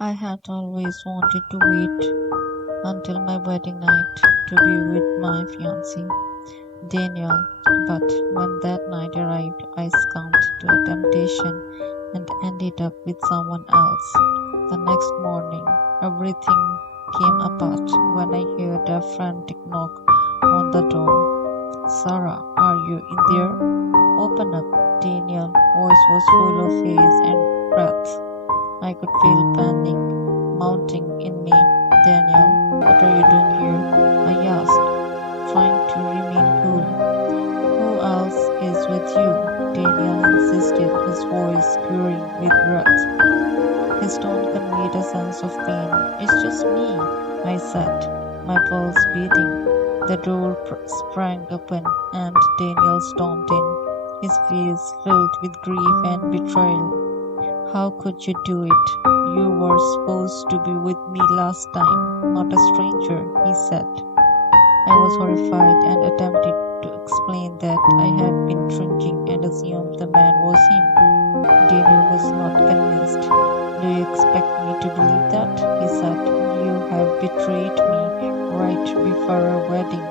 I had always wanted to wait until my wedding night to be with my fiancé, Daniel, but when that night arrived, I succumbed to a temptation and ended up with someone else. The next morning, everything came apart when I heard a frantic knock on the door. Sarah, are you in there? Open up. Daniel's voice was full of haze and breath. I could feel panic mounting in me. Daniel, what are you doing here? I asked, trying to remain cool. Who else is with you? Daniel insisted, his voice quivering with wrath. His tone conveyed a sense of pain. It's just me, I said, my pulse beating. The door sprang open, and Daniel stormed in, his face filled with grief and betrayal. How could you do it? You were supposed to be with me last time, not a stranger, he said. I was horrified and attempted to explain that I had been drinking and assumed the man was him. Daniel was not convinced. Do you expect me to believe that? He said. You have betrayed me right before our wedding.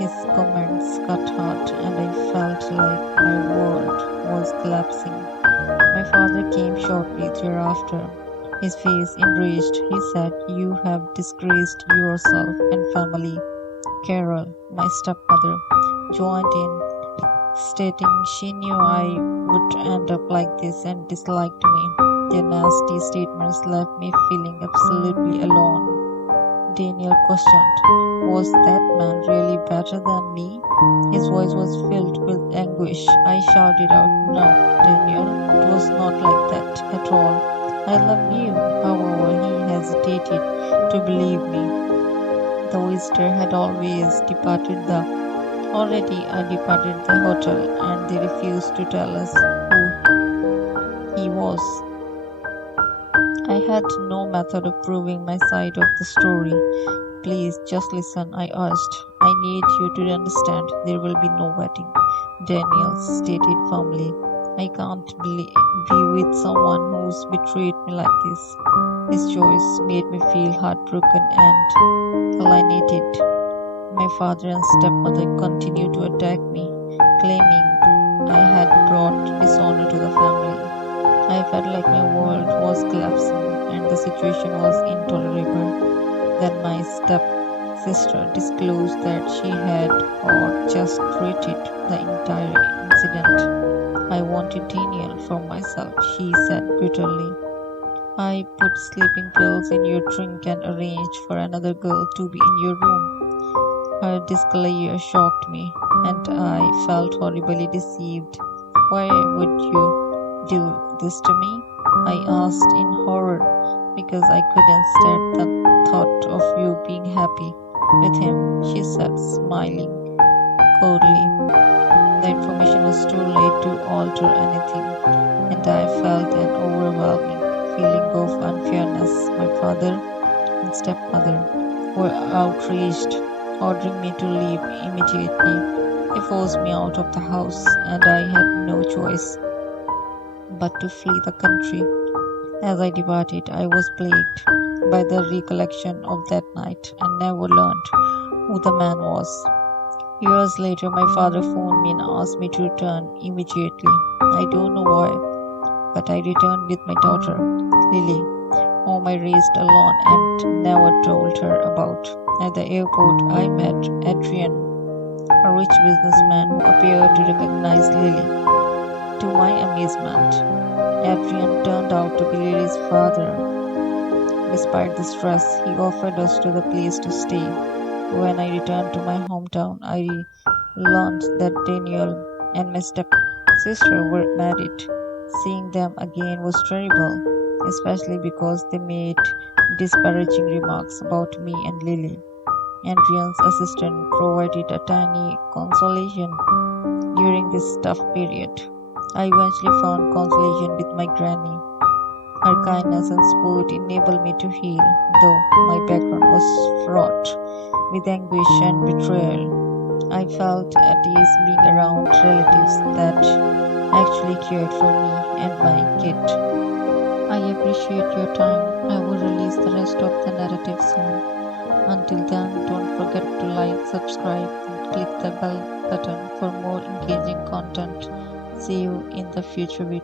His comments cut hard, and I felt like my world was collapsing. My father came shortly thereafter, his face enraged. He said, you have disgraced yourself and family. Carol, my stepmother, joined in, stating she knew I would end up like this and disliked me. Their nasty statements left me feeling absolutely alone. Daniel questioned, was that man really better than me? His voice was filled with anguish. I shouted out, no, Daniel, it was not like that at all. I love you. However, he hesitated to believe me. The visitor had already departed the hotel, and they refused to tell us who he was. I had no method of proving my side of the story. Please, just listen, I urged. I need you to understand there will be no wedding. Daniel stated firmly. I can't be with someone who's betrayed me like this. His choice made me feel heartbroken and alienated. My father and stepmother continued to attack me, claiming I had brought dishonor to the family. I felt like my world was collapsing and the situation was intolerable. Then my stepsister disclosed that she had orchestrated the entire incident. I wanted Daniel for myself, she said brutally. I put sleeping pills in your drink and arranged for another girl to be in your room. Her disclosure shocked me, and I felt horribly deceived. Why would you do this to me? I asked in horror because I couldn't stand the thought of you being happy with him, she said, smiling coldly. The information was too late to alter anything, and I felt an overwhelming feeling of unfairness. My father and stepmother were outraged, ordering me to leave immediately. They forced me out of the house, and I had no choice but to flee the country. As I departed, I was plagued by the recollection of that night and never learned who the man was. Years later, my father phoned me and asked me to return immediately. I don't know why, but I returned with my daughter, Lily, whom I raised alone and never told her about. At the airport, I met Adrian, a rich businessman who appeared to recognize Lily. To my amazement, Adrian turned out to be Lily's father. Despite the stress, he offered us to the place to stay. When I returned to my hometown, I learned that Daniel and my stepsister were married. Seeing them again was terrible, especially because they made disparaging remarks about me and Lily. Adrian's assistant provided a tiny consolation during this tough period. I eventually found consolation with my granny. Her kindness and support enabled me to heal, though my background was fraught with anguish and betrayal. I felt at ease being around relatives that actually cared for me and my kid. I appreciate your time. I will release the rest of the narrative soon. Until then, don't forget to like, subscribe, and click the bell button for more engaging content. See you in the future video.